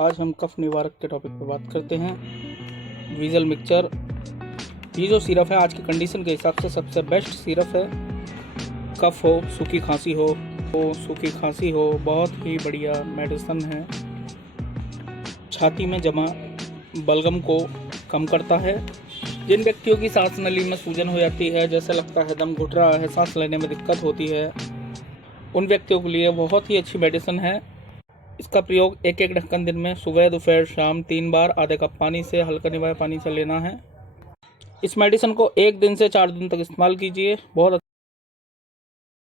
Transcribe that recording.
आज हम कफ निवारक के टॉपिक पर बात करते हैं। वीजल मिक्सचर, ये जो सिरप है आज की कंडीशन के हिसाब से सबसे बेस्ट सिरप है। कफ हो, सूखी खांसी हो, बहुत ही बढ़िया मेडिसिन है। छाती में जमा बलगम को कम करता है। जिन व्यक्तियों की सांस नली में सूजन हो जाती है, जैसे लगता है दम घुट रहा है, सांस लेने में दिक्कत होती है, उन व्यक्तियों के लिए बहुत ही अच्छी मेडिसिन है। इसका प्रयोग एक ढक्कन दिन में सुबह, दोपहर, शाम 3 बार आधे कप पानी से, हल्का निवाए पानी से लेना है। इस मेडिसिन को 1 दिन से 4 दिन तक इस्तेमाल कीजिए। बहुत